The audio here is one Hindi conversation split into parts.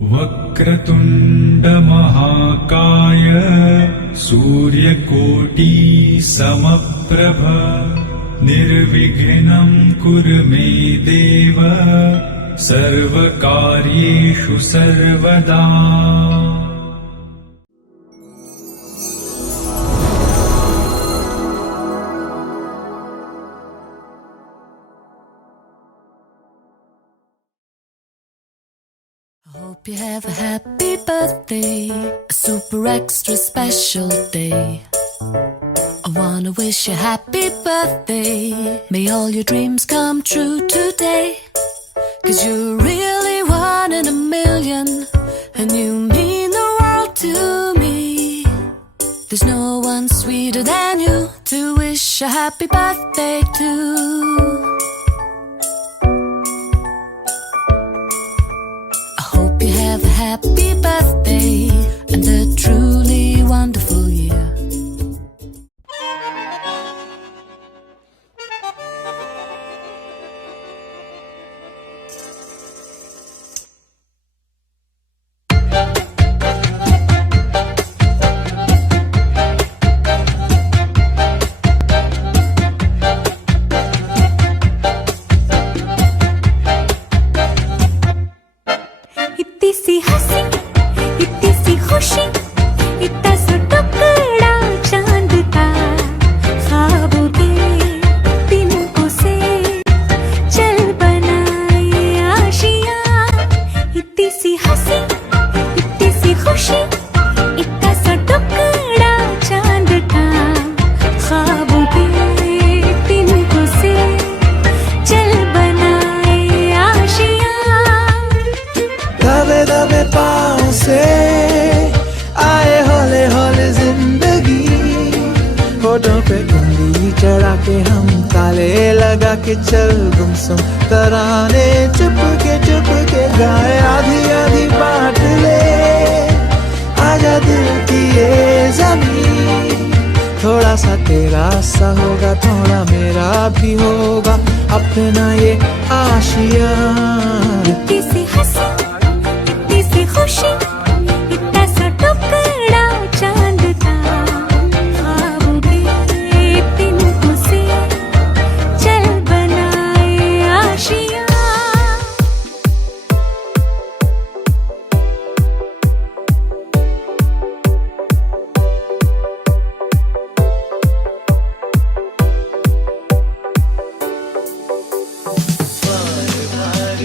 वक्रतुण्ड महाकाय सूर्यकोटि समप्रभ निर्विघ्नं कुरु मे देव सर्वकार्येषु सर्वदा। Hope you have a happy birthday, a super extra special day. I wanna wish you a happy birthday. May all your dreams come true today. 'Cause you're really one in a million, and you mean the world to me. There's no one sweeter than you to wish a happy birthday to. Have a happy birthday and a truly wonderful year. इतनी सी हंसी, इतनी सी खुशी, इतना सा टुकड़ा चांद का, ख्वाबों के तिनकों से चल बनाए आशियाँ। इतनी सी हंसी, इतनी सी खुशी, इतना सा टुकड़ा चांद का, ख्वाबों के तिनकों से चल बनाए आशियाँ। दबे दबे पाँव से आए हौले हौले जिंदगी, होठों पे उंगली चढ़ा के हम ताले लगा के चल गुमसुम तराने चुप के गाए। आधी आधी बांट ले आजा दिल की ये ज़मीन, थोड़ा सा तेरा सा होगा थोड़ा मेरा भी होगा अपना ये आशियाँ। इतनी सी हंसी, इतनी सी खुशी, इतना सा टुकड़ा चांद का, ख्वाबों के तिनकों से चल बनाए आशियाँ। बार बार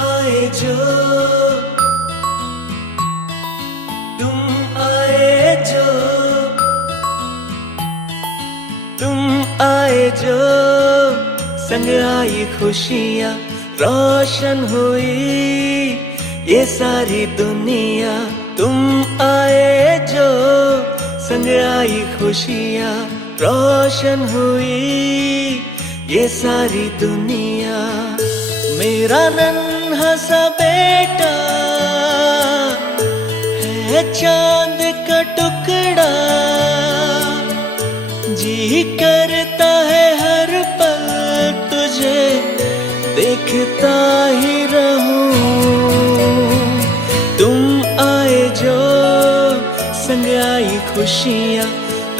आए जो, तुम आए जो, तुम आए जो, संग आई खुशियाँ, रोशन हुई ये सारी दुनिया। तुम आए जो, संग आई खुशियाँ, रोशन हुई ये सारी दुनिया। मेरा नन्हा सा बेटा है चांद का टुकड़ा, जी करता है हर पल तुझे देखता ही रहूं। तुम आए जो, संग आई खुशियाँ,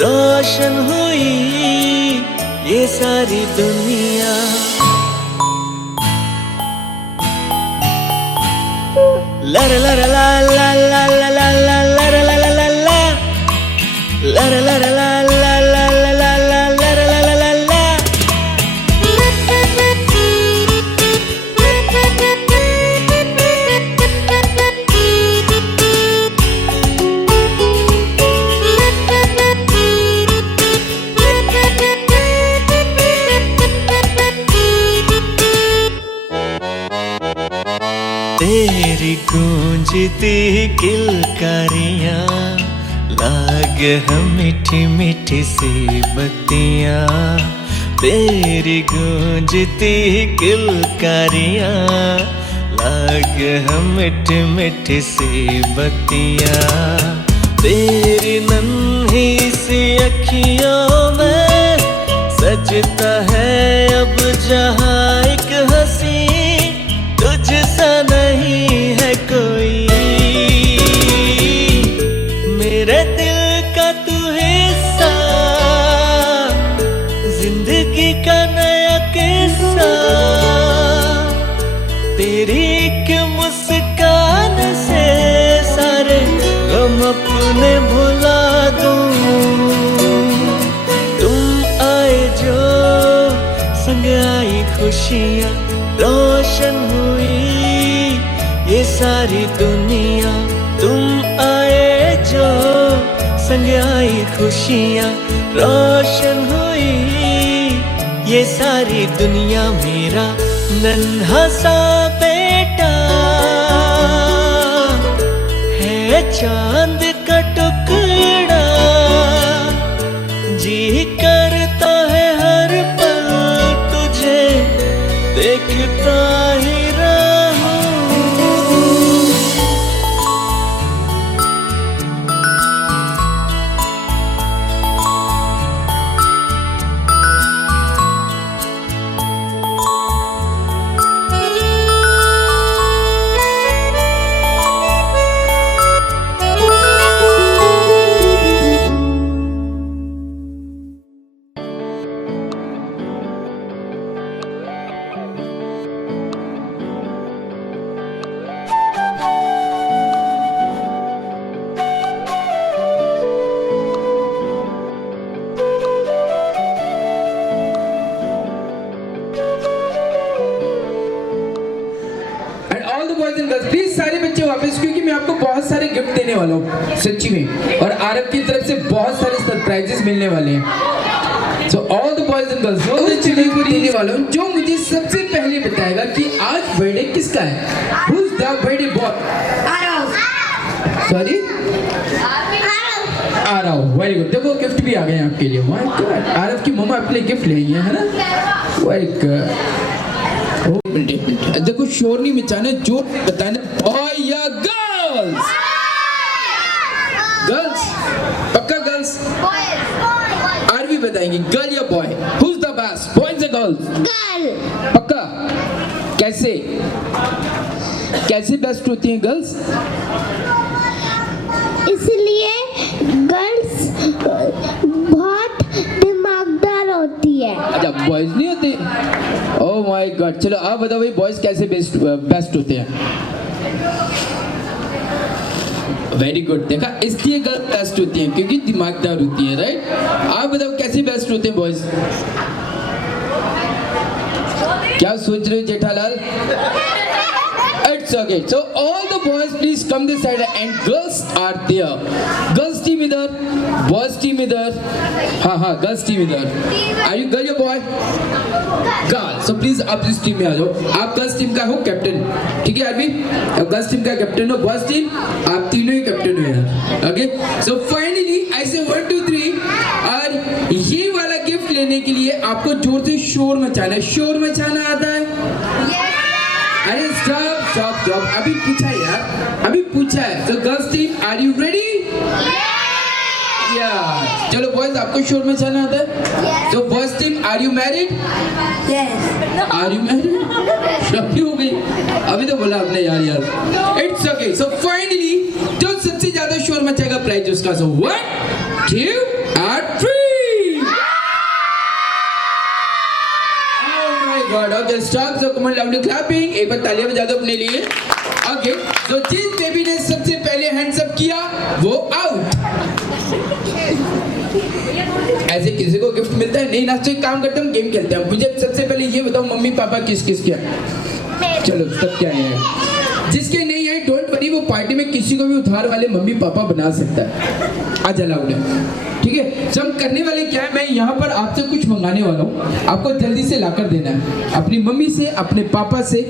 रोशन हुई ये सारी दुनिया। ला ला ला ला ला ला ला ला ला ला ला ला ला ला ला ला ला ला तेरी गूंजती किलकारियाँ, लाग हम मीठी मीठी सी बत्तियाँ। तेरी गूंजती किलकारियाँ, लाग हम मीठी मीठी सी बत्तियाँ। तेरी नन्ही सी अखियों में सजता है अब जहाँ एक हंसी, तुझसा नहीं है कोई। मेरे दिल का तू हिस्सा, जिंदगी का नया किस्सा। तेरी एक मुस्कान से सारे गम अपने भुला दूं। तुम आए जो, संग आई खुशियाँ, रोशन हुई ये सारी दुनिया। तुम आए जो, संग आई खुशियाँ, रोशन हुई ये सारी दुनिया। मेरा नन्हा सा बेटा है चांद का टुकड़ा, जी करता है हर पल तुझे देखता ही रहूं। प्लीज सारे बच्चे वापस, क्योंकि मैं आपको बहुत सारे गिफ्ट देने वाला हूँ सच्ची में, और आरब की तरफ से बहुत सारे सरप्राइजेस मिलने वाले हैं। So all the boys and girls उस चिल्ड्रन को देने वाला हूँ जो मुझे सबसे पहले बताएगा कि आज बर्थडे किसका है। Who is the birthday boy? Sorry Aarav, very good. देखो गिफ्ट भी आ गए आपके लिए। आरव की मम्मा अपने गिफ्ट ले आई है ना, वेरी गुड। देखो शोर नहीं मचाना, जो बताना बॉय या गर्ल्स। गर्ल्स पक्का, गर्ल्स आरवी बताएंगे गर्ल या boy. Who is the best, boys या गर्ल्स? गर्ल। पक्का? कैसे कैसे बेस्ट होती हैं गर्ल्स? इसलिए गर्ल्स बहुत दिमागदार होती है। अच्छा बॉयज नहीं होते? Oh my God. चलो आप बताओ भाई बॉयज कैसे बेस्ट होते हैं? Very good. देखा, इसलिए गर्ल बेस्ट होती हैं क्योंकि दिमागदार होती है, राइट? आप बताओ कैसे बेस्ट होते हैं बॉयज? क्या सोच रहे हो Jethalal? It's okay. So all the boys please come this side and girls are there. Girls team इधर, boys team इधर. हाँ girls team इधर. Are you girl or boy? Girl. So please आप इस टीम में आ जाओ. आप girls team का हो कैप्टन. ठीक है आदमी? आप girls team का कैप्टन हो. Boys team आप तीनों ही कैप्टन हो यार. Okay. So finally ऐसे 1 2 3 और ये वाला गिफ्ट लेने के लिए आपको जोर से शोर मचाना है. शोर मचाना आता है? अरे stop. अभी पूछा यार. अभी पूछा है. So girls team, are you ready? Yeah. चलो boys आपको शोर मचाना आता है? So boys team, are you married? Yes. Are you married? शादी हो गई. अभी तो बोला आपने यार. It's okay. So finally जो सबसे ज्यादा शोर मचाएगा प्राइज उसका. So 1 2 and 3. God, okay, stop. So come on, loudly clapping. एक बार तालियां बजा दो अपने लिए. Okay, so जिस बेबी ने सबसे पहले हैंड्स अप किया वो आउट. ऐसे किसी को गिफ्ट मिलता है? नहीं ना. तो एक काम करते हम गेम खेलते हैं. मुझे सबसे पहले ये बताओ मम्मी पापा किस किस के? चलो सब क्या है. जिसके नहीं है डोंट वरी, वो पार्टी में किसी को भी उधार वाले मम्मी पापा बना सकता है. आज अलाउड है. ठीक है. तो हम करने वाले क्या है, मैं यहाँ पर आपसे कुछ मंगाने वाला हूँ. आपको जल्दी से लाकर देना है अपनी मम्मी से, अपने पापा से.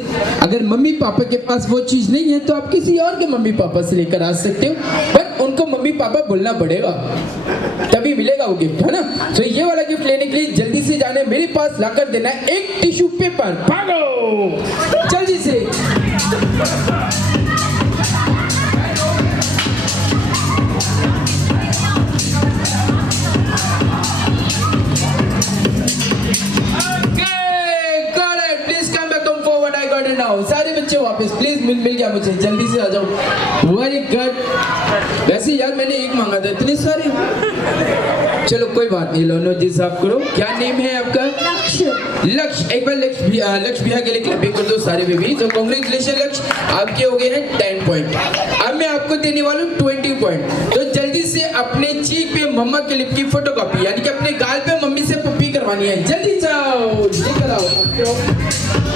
अगर मम्मी पापा के पास वो चीज़ नहीं है तो आप किसी और के मम्मी पापा से लेकर आ सकते हो. बट उनको मम्मी पापा बोलना पड़ेगा तभी मिलेगा वो गिफ्ट, है ना. तो ये वाला गिफ्ट लेने के लिए जल्दी से जाने मेरे पास लाकर देना है एक टिश्यू पेपर. भागो जल्दी से. सारे बच्चे वापस प्लीज मिल गया मुझे. जल्दी से आ जाओ. Very good. वैसे यार मैंने एक मांगा था, इतने सारे. चलो कोई बात नहीं. लो जी साफ करो. क्या नेम है आपका? लक्ष्य. एक बार लक्ष्य भैया के लिए क्लैपिंग कर दो सारे बेबी. तो कांग्रेचुलेशन लक्ष्य, आपके हो गए हैं 10 पॉइंट. अब मैं आपको देने वाला हूँ 20 पॉइंट. तो जल्दी से अपने चीक पे मम्मा के लिप की फोटोकॉपी यानी कि अपने गाल पे मम्मी से पप्पी करवानी है. जल्दी जाओ लेकर आओ.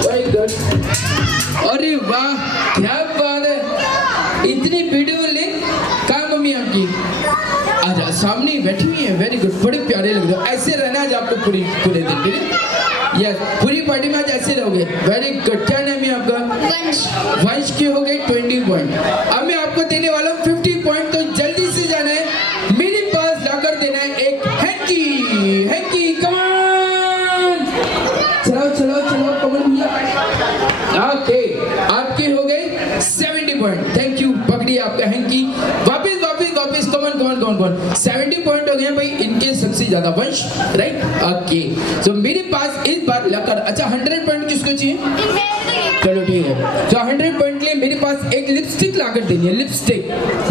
Very good. अरे वाह क्या बात है. इतनी ब्यूटीफुल है. कहाँ मम्मी आपकी? आजा सामने ही बैठी हुई है. Very good. बड़े प्यारे लग रहे हो. ऐसे रहना आज आपको पूरे दिन. ठीक है. यस पूरी पार्टी में आज ऐसे रहोगे. Very good. क्या नाम है आपका? वंश के हो गए 20 पॉइंट. अब मैं आपको देने वाला हूँ 50 पॉइंट. तो जल्दी से जाना है मेरे पास लाकर देना है एक हैंकी. Come on. चलो कमल भैया. ओके आपके हो गए 70 पॉइंट. Thank you. पकड़िए आपका हैंकी. वापस कमन 70 पॉइंट हो गए भाई. इनके सबसे ज्यादा वंश. राइट. ओके सो मेरे पास इस बार लाकर. अच्छा 100 पॉइंट किसको चाहिए? चलो ठीक है. तो 100 पॉइंट के लिए मेरे पास एक लिपस्टिक लाकर देनी है. Lipstick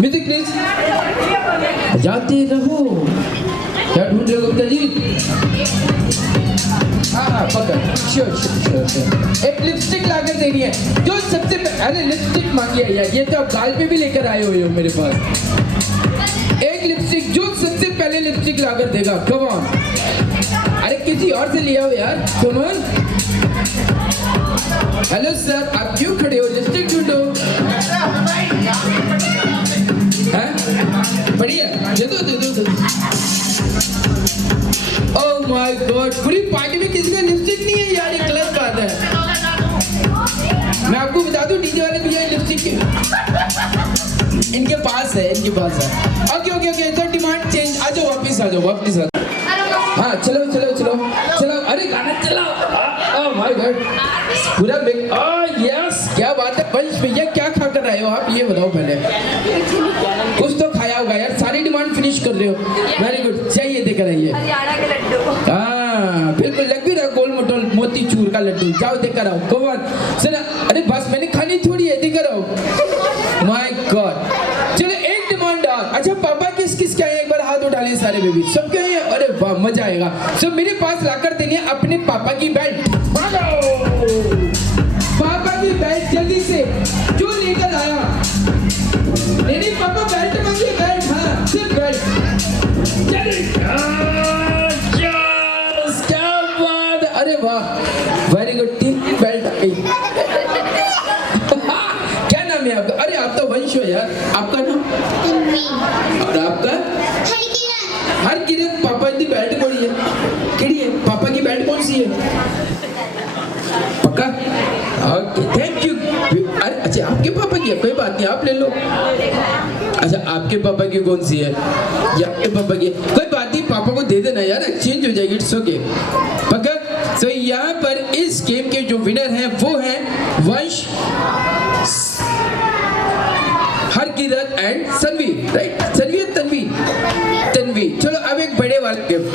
music please. जाते रहो. क्या ढूंढ रहे हो गुप्ता जी? हाँ पकड़. श्योर. एक लिपस्टिक लाकर देनी है. जो सबसे अरे लिपस्टिक मांगी है यार. ये तो आप गाल पे भी लेकर आए हुए हो मेरे पास. एक लिपस्टिक जो सबसे पहले लिपस्टिक लाकर देगा. Come on. अरे किसी और से लिया हो यार. Come on. हेलो सर आप क्यों खड़े हो? लिपस्टिक ढूंढो. बढ़िया. दे दो. Oh my God. पूरी पार्टी में किसी का लिपस्टिक नहीं है यार. ये गलत बात है. मैं आपको बता दूं डीजे वाले भैया लिपस्टिक इनके पास है. ओके. तो डिमांड चेंज. आ जाओ वापस. हाँ चलो. अरे गाना चलाओ. Oh my God. पूरा यस. क्या बात है. पंच भैया क्या खा कर रहे हो आप? ये बताओ पहले. कुछ तो खाया होगा यार. सारी डिमांड फिनिश कर रहे हो. Very good. चाहिए देकर आइए. हाँ बिल्कुल लग भी रहा. गोल मोटल मोती चूर का लड्डू. जाओ देकर आओ. कौन सुना? अरे बस मैंने खानी थोड़ी है. देकर आओ. My God. चलो एक डिमांड और. अच्छा पापा किस के आए? एक बार हाथ उठा ले सारे बेबी. सबके हैं? अरे वाह मजा आएगा. सो मेरे पास लाकर देनी है अपने पापा की बेल्ट. पापा की बेल्ट जल्दी से. जो लेकर आया. नहीं पापा बेल्ट मांगे. बेल्ट. हाँ सिर्फ बेल्ट. क्या बात. अरे वाह वेरी गुड. 3 बेल्ट आ गई. वंश हो यार। आपका नाम और आपका? हर किरण। पापा की बेल्ट कौन है? केड़ी है? पापा की बेल्ट कौन सी है? पक्का? Okay thank you. अरे अच्छा आपके पापा की है, कोई बात नहीं आप ले लो। अच्छा आपके पापा की कौन सी है? या आपके पापा की? कोई बात नहीं पापा को दे देना यार, एक्सचेंज हो जाएगी, इट्स ओके। पक्का? तो यहाँ पर इस गेम के जो विनर हैं वो हैं वंश, हरकिरत एंड सनवी, राइट? सनवी या तन्वी? तन्वी। चलो अब एक बड़े वाला गिफ्ट,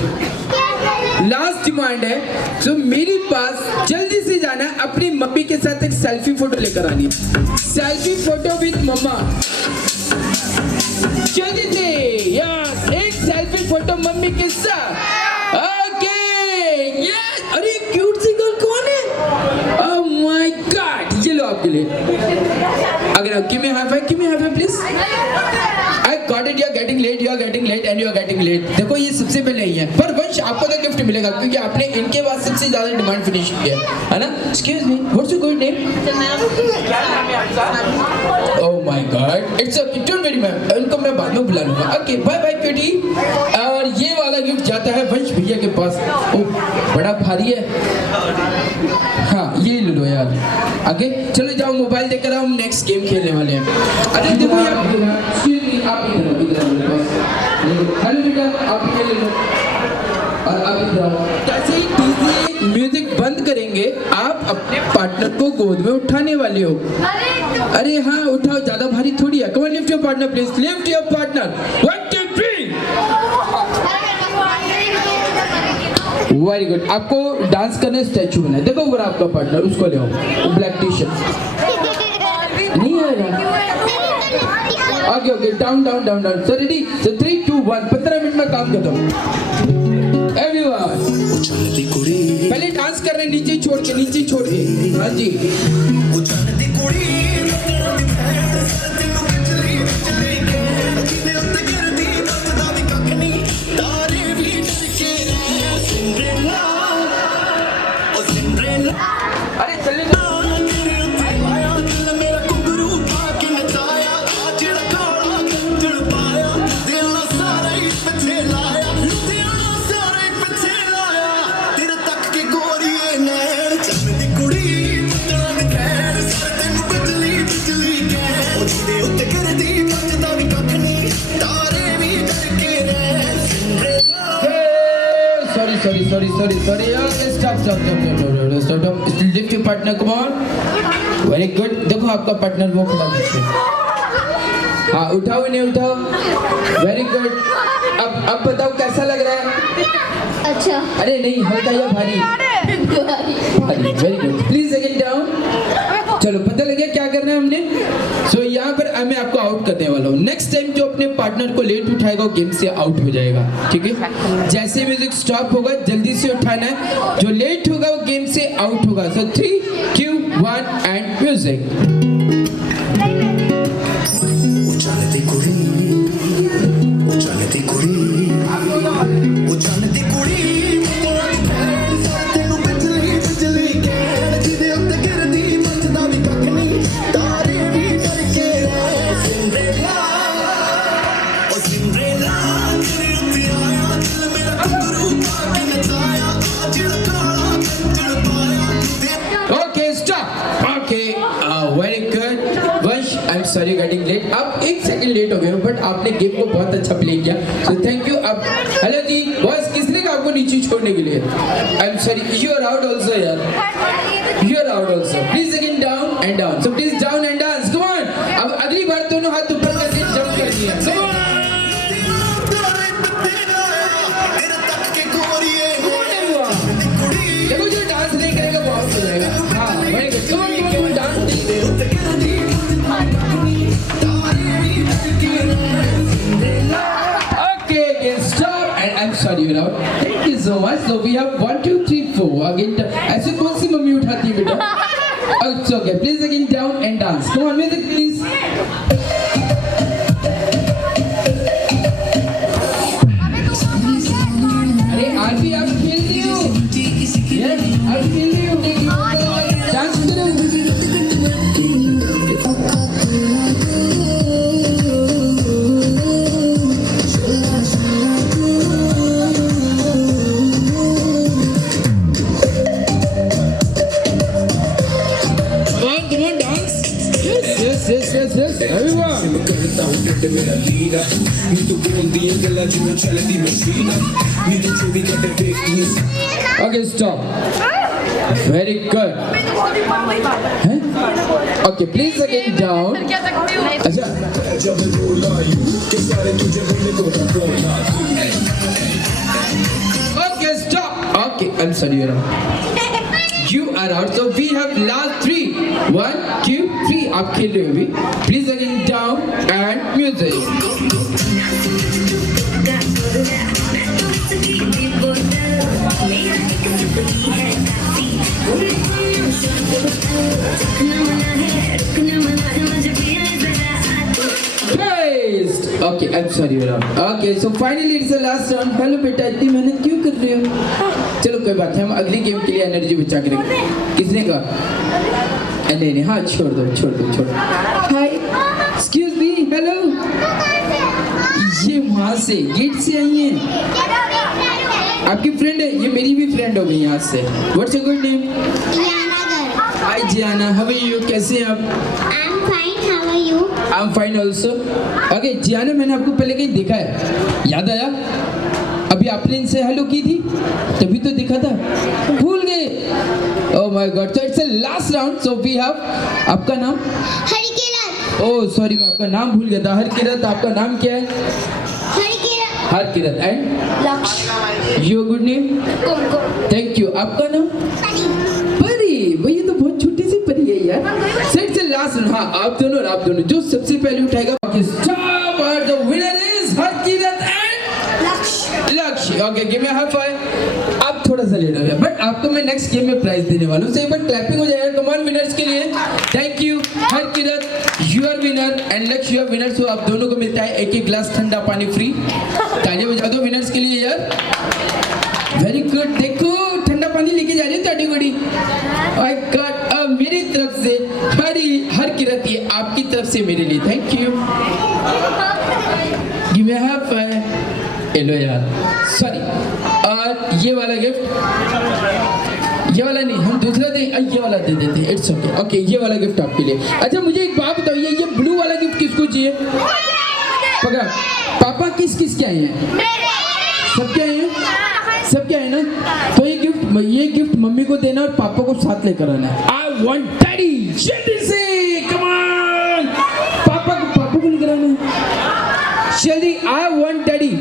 लास्ट डिमांड है। तो मेरे पास जल्दी से जाना है, अपनी मम्मी के साथ एक सेल्फी फोटो लेकर आनी है। सेल्फी फोटो विद मम्मा, जल्दी से। यस एक सेल्फी फोटो मम्मी के साथ। Okay yes. अरे क्यूट सी गर्ल कौन है? ओह माय गॉड, ये लो आपके लिए। अगर give me high five please. I got it, you are getting late and you are getting late। देखो ये सबसे पहले ही है, पर वंश आपको तो गिफ्ट मिलेगा क्योंकि आपने इनके बाद सबसे ज्यादा डिमांड फिनिश की है ना? Excuse me, what's your good name? Oh my God, it's okay, don't worry ma'am, उनको मैं बाद में बुला लूँगा। Okay, bye bye cutie। और ये वाला गिफ्ट जाता है वंश भैया के पास। ओह बड़ा भारी है। हाँ ये ले लो यार। आगे चलो जाओ मोबाइल देकर आओ, हम नेक्स्ट गेम खेलने वाले हैं। अरे देखो यार, आप हेलो बेटा आप ले लो और आप इधर आओ। कैसे ही डीजे म्यूजिक बंद करेंगे आप अपने पार्टनर को गोद में उठाने वाले हो। अरे हाँ उठाओ, ज्यादा भारी थोड़ी है। Come on lift your partner please, lift your partner. 1 2 3। Very good. आपको डांस करने स्टैचू बना है। देखो वो आपका पार्टनर, उसको ले आओ, ब्लैक टी शर्ट। नहीं आएगा? Okay okay, down down down down. So ready? So 3 2 1। 15 minute में काम खत्म। एवरीवन पहले डांस कर रहे हैं, नीचे छोड़ के। हाँ जी। अरे चले ना। Sorry. Okay, stop. Lift your partner, come on. Very good. देखो आपका पार्टनर वो खड़ा पीछे। हाँ उठाओ इन्हें, उठाओ। Very good. अब बताओ कैसा लग रहा है? अच्छा। अरे नहीं हल्का या भारी? भारी। Very good. Please again down। चलो पता लग गया क्या करना है हमने। सो यहाँ पर मैं आपको आउट करने वाला हूँ। नेक्स्ट टाइम जो अपने पार्टनर को लेट उठाएगा वो गेम से आउट हो जाएगा, ठीक है? जैसे म्यूजिक स्टॉप होगा जल्दी से उठाना है, जो लेट होगा वो गेम से आउट होगा। So 3 2 1 and music. Sorry getting late. आप 1 सेकंड लेट हो गए हो बट आपने गेम को बहुत अच्छा प्ले किया, सो थैंक यू। अब हेलो जी बॉस, किसने कहा आपको नीचे छोड़ने के लिए? I am sorry, you are out also यार, you are out also. Please again down and down. So please down and dance, come on. अब अगली बार दोनों हाथ ऊपर करके जंप करनी है, कम ऑन। देखो जो डांस नहीं करेगा वो आउट हो जाएगा। हाँ very good, come on dance. I'm sorry you're out. Thank you so much. So we have 1 2 3 4 again. ऐसे कौन सी मम्मी उठाती है बेटा? It's okay. Please again down and dance. Come on music please. अरे आज भी आप खेल रही हो? Yes, आप खेल रही हो? डांस करो। Yes, everyone. Okay, stop. Very good. हैं? Okay, please again down. अच्छा. Okay, stop. Okay, I'm sorry, you're out. You are out. So we have last three. 1, 2, 3. आप खेल रहे हो अभी. Please again down and music. Praised. Okay, I'm sorry, you're out. Okay, so finally it's the last round. Hello बेटा, इतनी मेहनत क्यों कर रहे हो? चलो कोई बात है, हम अगली गेम के लिए एनर्जी बचा के रखेंगे. किसने कहा? नहीं, हाँ छोड़ दो. हाय, एक्सक्यूज मी, हेलो. ये वहाँ से गेट से आई हैं. आपकी फ्रेंड है? ये मेरी भी फ्रेंड हो गई यहाँ से. What's your good name? Hi Gianna, how are you? कैसे हैं आप? I'm fine, how are you? I'm fine also. Okay, Gianna, मैंने आपको पहले कहीं देखा है. याद आया? अभी आपने इनसे हेलो की थी, तभी तो दिखा था. भूल गए? Oh my God! So it's the last round. So we have. आपका नाम? हरिकिरत. Oh sorry, मैं आपका नाम भूल गया था. हरकिरत, आपका नाम क्या है? हरिकिरत. हरकिरत. And लक्ष्य. your good name? Kumkum. Thank you. आपका नाम? परी. भैया तो बहुत छोटी सी परी है यार. Set the last round. हाँ, आप दोनों जो सबसे पहले उठाएगा. Okay, stop. और the winner is Harkirat and लक्ष्य. Okay, give me a high five. आप थोड़ा सा लेट हो गया, बट आपको मैं नेक्स्ट गेम में प्राइज देने वाला हूँ. So एक बार क्लैपिंग हो जाएगा. कम ऑन विनर्स के लिए. Thank you Harkirat, you are winner, and Lakshya you are winner. So आप दोनों को मिलता है एक गिलास ठंडा पानी फ्री. तालियां बजा दो विनर्स के लिए यार. Very good. देखो ठंडा पानी लेके जा रही है ताड़ी बड़ी. आई गॉट मेरी तरफ से हरकिरत, ये आपकी तरफ से मेरे लिए. Thank you. Give me a high five. Hello यार, सॉरी. और ये वाला गिफ्ट, ये वाला नहीं, हम दूसरा दे, ये वाला दे देते हैं. It's okay. ओके, ये वाला गिफ्ट आपके लिए. अच्छा मुझे एक बात बताओ, ये ब्लू वाला गिफ्ट किसको चाहिए? पकड़. पापा किस के आए हैं? सबके आए हैं? सबके आए ना? तो ये गिफ्ट मम्मी को देना और पापा को साथ लेकर आना. I want daddy. जल्दी से कम ऑन. पापा को लेकर आना जल्दी. I want daddy.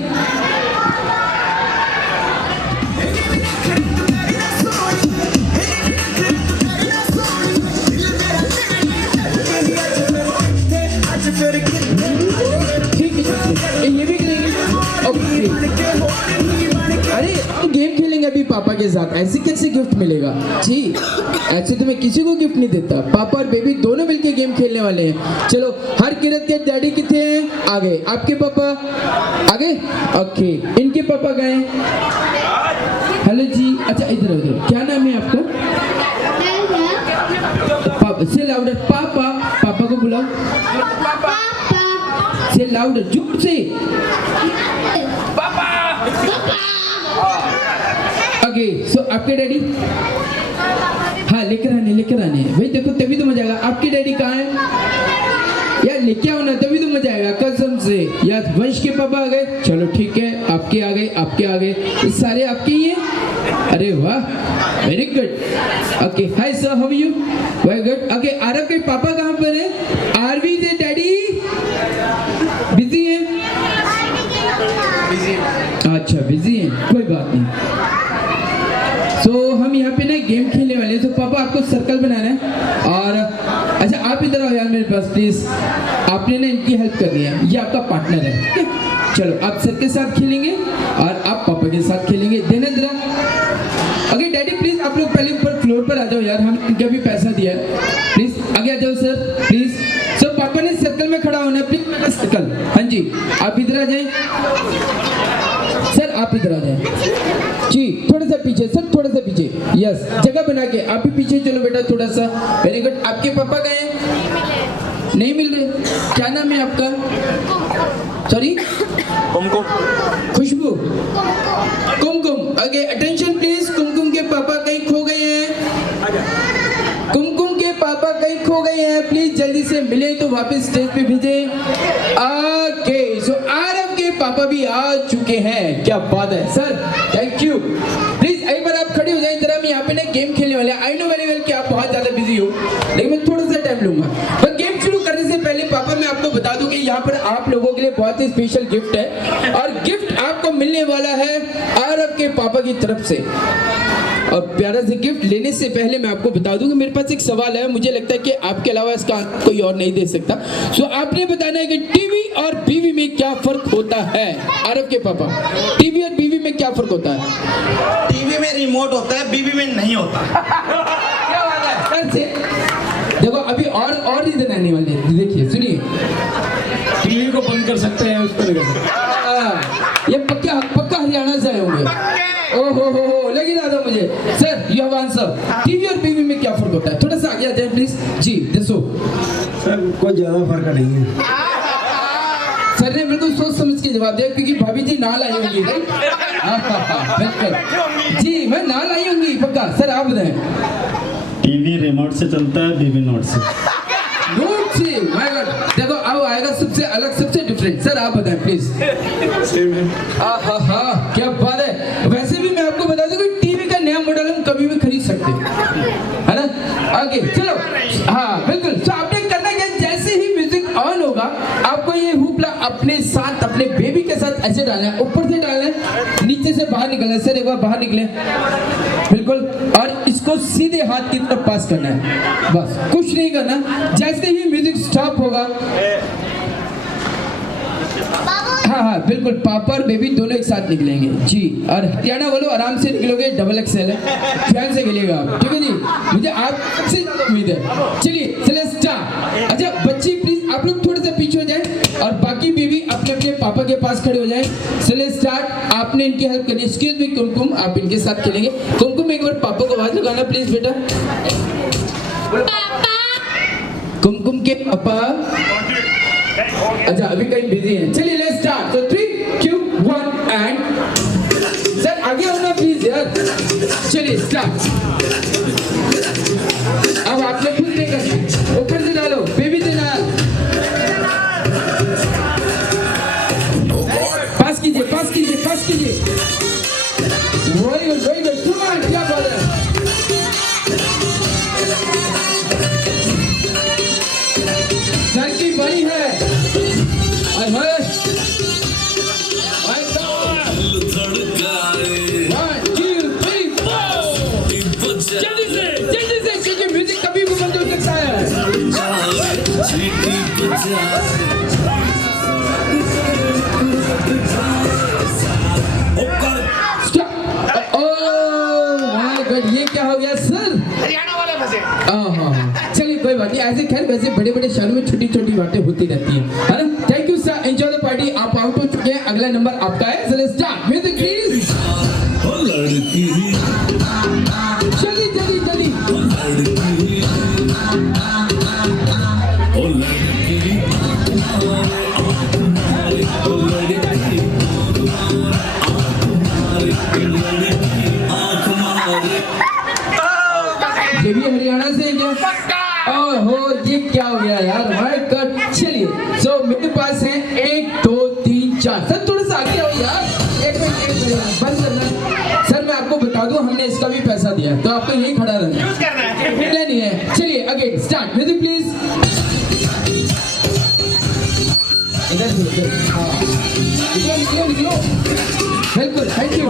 ये भी करेंगे. ओके. अरे हम गेम खेलेंगे अभी पापा के साथ. ऐसे कैसे गिफ्ट मिलेगा जी? ऐसे तो मैं किसी को गिफ्ट नहीं देता. पापा और बेबी दोनों मिलके गेम खेलने वाले हैं. चलो, हरकिरत के डैडी कितने हैं? आ गए. आपके पापा आ गए? ओके. इनके पापा गए? हेलो जी. अच्छा इधर क्या नाम है आपका? पापा से लाउडर. पापा को बुलाओ. से लाउडर, जोर से. ओके. सो आपके डैडी? हाँ, लेकर आने भाई. देखो तभी तो मजा आएगा. आपके डैडी कहाँ है यार? लेके आओ ना, तभी तो मजा आएगा कसम से यार. वंश के पापा आ गए. चलो ठीक है, आपके आ गए. ये सारे आपके ही हैं? अरे वाह, very good. Okay. Hi sir, how are you? Very good. Okay. Aarav के पापा कहाँ पर है? आरवी दे डैडी बिजी हैं? अच्छा बिजी हैं, कोई बात नहीं. तो हम यहाँ पे ना गेम खेलने वाले हैं. तो पापा आपको सर्कल बनाना है. और अच्छा आप इधर आओ यार मेरे पास प्लीज. आपने ना इनकी हेल्प करनी है. ये आपका पार्टनर है. चलो आप सर के साथ खेलेंगे और आप पापा के साथ खेलेंगे. देना जरा. ओके डैडी प्लीज आप लोग पहले ऊपर फ्लोर पर आ जाओ यार. हम इनका भी पैसा दिया है. प्लीज आगे आ जाओ सर प्लीज. सर पापा ने सर्कल में खड़ा होना है प्लीज. सर्कल. हाँ जी, आप इधर आ जाएं. सर आप इधर आ जाएं जी. थोड़ा सा पीछे सर, थोड़ा सा पीछे. यस, जगह बना के आप भी पीछे चलो बेटा थोड़ा सा. Very good. आपके पापा गए? नहीं मिल रहे. क्या नाम है आपका? Sorry? Kumkum. Khushboo. Kumkum. Okay attention please. Kumkum के पापा कहीं खो गए हैं. कुमकुम के पापा पापा कहीं खो गए हैं, प्लीज जल्दी से मिले तो वापस स्टेज पे भेजे। ओके, सो आरव के पापा भी आ चुके हैं, क्या बात है सर, थैंक यू। प्लीज एक बार आप खड़े हो जाएं, जरा मैं यहाँ पे ना गेम खेलने वाले हैं। आई नो वेरी वेल कि आप बहुत ज्यादा बिजी हो, लेकिन मैं थोड़ा सा टाइम लूंगा। पर गेम शुरू करने से पहले पापा मैं आपको बता दूं कि यहाँ पर आप लोगों के लिए बहुत ही स्पेशल गिफ्ट है, और गिफ्ट आपको मिलने वाला है आरव के पापा की तरफ से। और प्यारा से गिफ्ट लेने से पहले मैं आपको बता दूं कि मेरे पास एक सवाल है, मुझे लगता है कि आपके अलावा इसका आंसर कोई और नहीं दे सकता। सो आपने बताना है कि टीवी और बीवी में क्या फर्क होता है। आरव के पापा, टीवी और बीवी में क्या फर्क होता है? टीवी में रिमोट होता है, बीवी में नहीं होता। क्या बात है सर से। देखो अभी और रीजन आने वाले हैं, देखिए सुनिए। टीवी को बंद कर सकते हैं, उसको नहीं कर सकते। ये पक्का हरियाणा से आए होंगे। ओहो हो लगी रहा था मुझे। Sir you have answer, TV और बीवी में क्या फर्क होता है? थोड़ा सा आगे आ जाए प्लीज जी। दसो सर, कोई ज्यादा फर्क नहीं है। सर ने बिल्कुल सोच समझ के जवाब दिया, क्योंकि भाभी जी नाल आई होंगी। बिल्कुल जी, मैं नाल आई होंगी पक्का। सर आप बताएं। टीवी रिमोट से चलता है, बीवी नोट से। नोट से, माय गॉड। देखो अब आएगा सबसे अलग, सबसे डिफरेंट। सर आप बताएं प्लीज। सेम है। क्या बात है। वैसे भी मैं आपको बता दूं कि टीवी का नया मॉडल हम कभी भी खरीद सकते हैं, है ना। आगे चलो। हाँ बिल्कुल। तो आपने करना क्या, जैसे ही म्यूजिक ऑन होगा आपको ये हुपला अपने साथ, अपने बेबी के साथ ऐसे डालना है, ऊपर से डालना है, नीचे से बाहर निकलना है। सर एक बार बाहर निकले, बिल्कुल। और इसको सीधे हाथ की तरफ पास करना है, बस कुछ नहीं करना। जैसे ही म्यूजिक स्टॉप होगा, हाँ बिल्कुल, पापा और बेबी दोनों एक साथ निकलेंगे जी। और हरियाणा वालों आराम से निकलोगे, डबल एक्सेल है, फैन से खेलेगा आप, ठीक है जी। मुझे आपसे उम्मीद है। चलिए स्टार्ट। अच्छा बच्ची प्लीज आप लोग थोड़ा सा पीछे हो जाए, और बाकी बेबी अपने अपने पापा के पास खड़े हो जाए। चलिए स्टार्ट। आपने इनकी हेल्प करनी। एक्सक्यूज मी कुमकुम, आप इनके साथ खेलेंगे। कुमकुम एक बार पापा को आवाज लगाना प्लीज बेटा। कुमकुम के पापा। अच्छा अभी कहीं बिजी हैं। चलिए लेट्स स्टार्ट। तो 3, 2, 1 एंड सर आगे होना प्लीज यार। चलिए स्टार्ट। अब आपने खुद नहीं करना, ऊपर से डालो, बेबी से डाल। पास कीजिए, पास कीजिए, पास कीजिए। Very good, very good. Come on, क्या बात है। सर की बारी है। जल्दी से, क्योंकि म्यूजिक कभी भी बंद हो सकता है। ये क्या हो गया सर? हरियाणा वाले फंसे। चलिए कोई बात नहीं, ऐसे खैर वैसे बड़े बड़े शहरों में छोटी छोटी बातें होती रहती हैं, है ना। Thank you sir, enjoy the party. आप आउट हो चुके हैं, अगला नंबर आपका है। चलिए स्टार्ट म्यूजिक प्लीज। जल्दी जल्दी जल्दी। ये भी हरियाणा से है क्या? ओहो ये क्या हो गया यार, माय गॉड। चलिए सो मेरे पास है 1, 2, 3, 4। सर थोड़ा सा आगे आओ यार। एक मिनट बंद करना। सर मैं आपको बता दूं, हमने इसका भी पैसा दिया है, तो आपको यही खड़ा रहना यूज करना है। नहीं है। चलिए अगेन स्टार्ट म्यूजिक प्लीज। इधर से हाँ, निकलो। बिल्कुल, थैंक यू।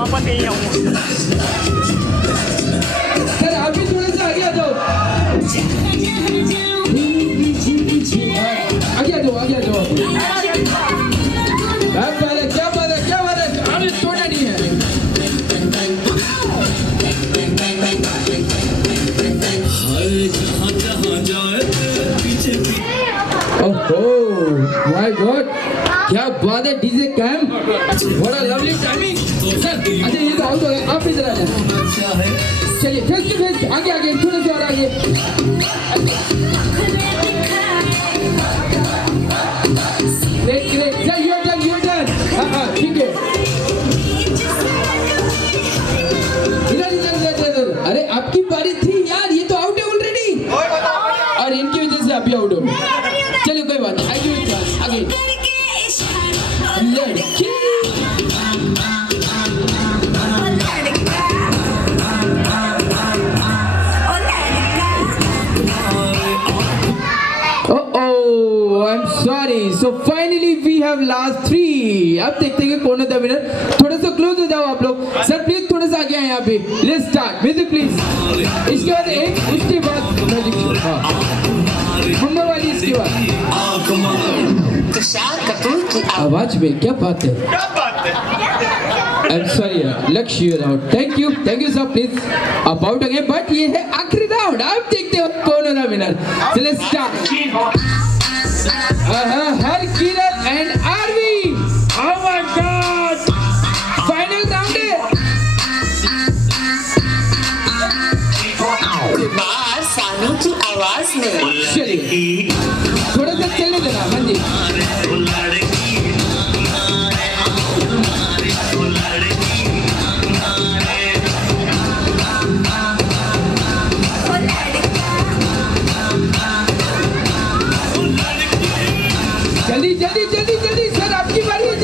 सर आप भी थोड़ा सा आगे आ जाओ। आगे आ जाओ। क्या बात है। अरे छोड़ा नहीं है। ओहो माय गॉड, क्या बात है। डीजे कैम, बड़ा लवली टाइमिंग। सर अच्छा ये तो आउट हो गया, आप इधर आ जाए। चलिए फेस टू फेस, आगे थोड़ा सा और आगे। Great sir, you are done. हाँ ठीक है। इधर। अरे आपकी बारी थी यार, ये तो आउट है ऑलरेडी। और आगे लड़की Oh, I'm sorry. So finally we have last 3. अब देखते हैं कि कौन है द विनर. थोड़ा सा क्लोज हो जाओ आप लोग. सर प्लीज थोड़ा सा आगे आए यहाँ पे. Let's start. Music please. इसके बाद एक, उसके बाद मैजिक शो. हाँ. नंबर वाली इसके बाद. आवाज में क्या बात है? क्या बात है? I'm sorry यार. लक्ष्य round. Thank you sir please. About again but ये है आखिरी राउंड. अब देखते हो कौन है the winner. So let's start. Her Kiran and Arvi. Oh my God! Final round है. बाहर सानू की आवाज में चलिए थोड़ा सा चलने देना हाँ जी. जल्दी सर आपकी बारी है.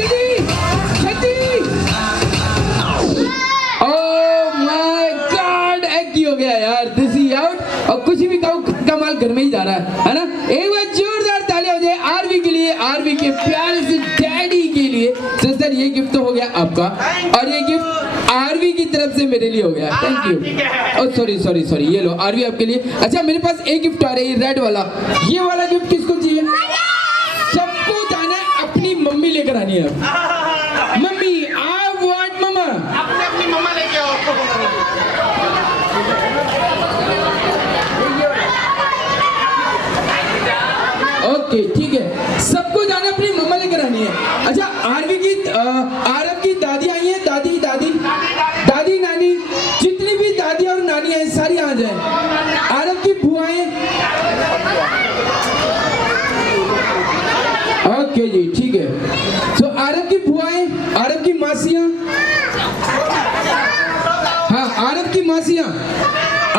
जल्दी. ओह माय गॉड एक ही हो गया यार. दिस इज आउट और कुछ भी कमाल घर में ही जा रहा है ना. एक बार जोरदार तालियां हो जाए आरवी के लिए, आरवी के प्यारे से डैडी के लिए. तो सर ये गिफ्ट तो हो गया आपका और ये गिफ्ट आरवी की तरफ से मेरे लिए हो गया. Thank you. ओह सॉरी ये लो आरवी आपके लिए. अच्छा मेरे पास एक गिफ्ट आ रहा है रेड वाला. ये वाला गिफ्ट किसको चाहिए? सबको जाना है अपनी मम्मी लेकर आनी है. मम्मी आई वांट मम्मा. अपनी मम्मा लेके आओ. ओके ठीक है सबको जाना अपनी मम्मा लेकर आनी है. अच्छा आरवी की आरव की दादी आई है. दादी नानी जितनी भी दादी और नानी है सारी आ जाए. आरव की बुआएं. ओके जी ठीक है. तो आरव की बुआएं, आरव की मासियां. हाँ आरव की मासियां,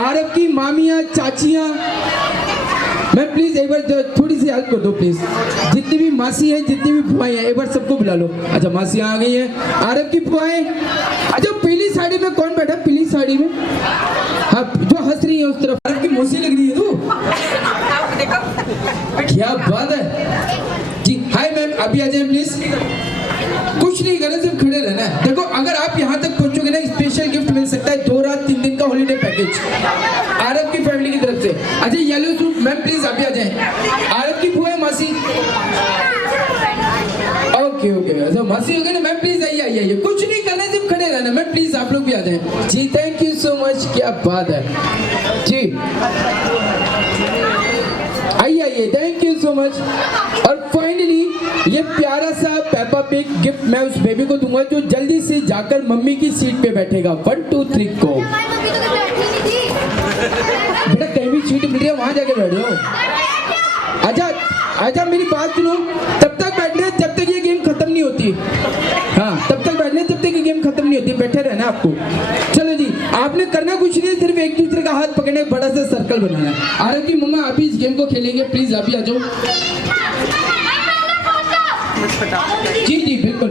आरव की मामियां, चाचियां. मैं प्लीज एक बार थोड़ी सी हेल्प कर दो प्लीज. जितनी भी मासी है, जितनी भी बुआएं हैं एक बार सबको बुला लो. अच्छा मासियां आ गई हैं. आरव की बुआएं. अच्छा पीली साड़ी में कौन बैठा? पीली साड़ी में हाँ जो हंस रही है उस तरफ. आरव की मौसी लग रही है तू. क्या बात है जी. हाय मैम अभी आ जाए प्लीज. कुछ नहीं करना सिर्फ खड़े रहना है. देखो अगर आप यहाँ तक पहुँचोगे ना स्पेशल गिफ्ट मिल सकता है 2 रात 3 दिन का हॉलीडे पैकेज आरव की फैमिली की तरफ से. अच्छा येलो सूट मैम प्लीज अभी आ जाए. आरव की बुआ मासी. ओके अच्छा मासी हो गए ना मैम प्लीज आइए. कुछ नहीं करना सिर्फ खड़े रहना मैम प्लीज. आप लोग भी आ जाए जी. Thank you so much. क्या बात है जी. आइए थैंक यू सो मच. और फाइनली ये प्यारा सा पेपा पिग गिफ्ट मैं उस बेबी को दूंगा जो जल्दी से जाकर मम्मी की सीट पे बैठेगा. 1 2 3 को. बेटा कहीं भी सीट मिल रही है वहां जाके बैठ जाओ. आजा मेरी बात सुनो. तब तक बैठना जब तक ये गेम खत्म नहीं होती. हाँ तब तक बैठना जब तक ये गेम खत्म नहीं होती. बैठे रहना आपको. चलो जी आपने करना कुछ नहीं सिर्फ एक दूसरे का हाथ पकड़ने एक बड़ा सा सर्कल बनाना है. आरव की मम्मा अभी इस गेम को खेलेंगे प्लीज अभी आ जाओ. जी बिल्कुल.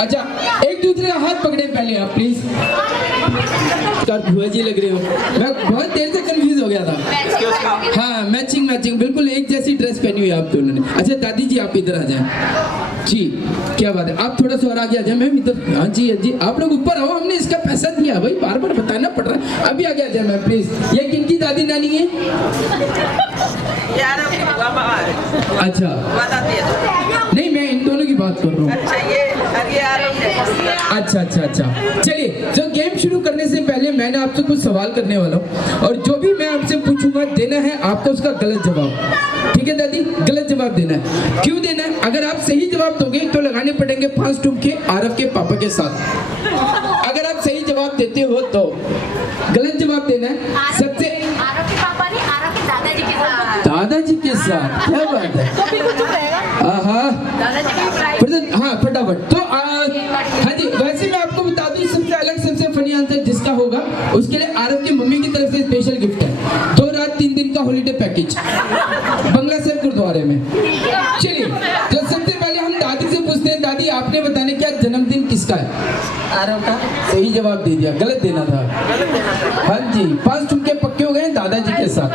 अच्छा एक दूसरे का हाथ पकड़े पहले आप प्लीज. भुआ जी लग रहे हो. मैं बहुत देर से कंफ्यूज हो गया था. हाँ मैचिंग बिल्कुल एक जैसी ड्रेस पहनी हुई है आप दोनों ने. अच्छा दादी जी आप इधर आ जाए जी. क्या बात है आप थोड़ा सा और आगे आ जाए मैम इधर. हाँ जी आप लोग ऊपर आओ. हमने इसका पैसा दिया भाई बार बताना पड़ रहा है. अभी आगे आ जाए मैम प्लीज. ये किनकी दादी नानी है? अच्छा नहीं मैं इन दोनों की बात कर रहा हूँ. अच्छा चलिए जो गेम शुरू करने से पहले मैंने आपसे कुछ सवाल करने वाला हूँ और जो भी मैं आपसे पूछूंगा देना है आपको उसका गलत जवाब. ठीक है दादी गलत जवाब देना है. क्यों देना है? अगर आप सही जवाब दोगे तो लगाने पड़ेंगे 5 ठुमके आरव के पापा के साथ. अगर आप सही जवाब देते हो तो. गलत जवाब देना है सबसे आरव के पापा नहीं आरव के दादाजी के साथ. दादाजी के साथ. क्या बात है. हाँ फटाफट. तो हाँ जी वैसे मैं आपको बता दूं सबसे अलग सबसे फनी आंसर जिसका होगा उसके लिए आरव की मम्मी की तरफ से स्पेशल गिफ्ट है 2 रात 3 दिन का हॉलीडे पैकेज बंगला साहिब गुरुद्वारे में. में। चलिए, तो सबसे पहले हम दादी से पूछते हैं, दादी आपने बताने क्या जन्मदिन किसका है? आरव का। सही जवाब दे दिया, गलत देना था। हाँ जी, 5 ठुमके पक्के हो गए दादाजी के साथ।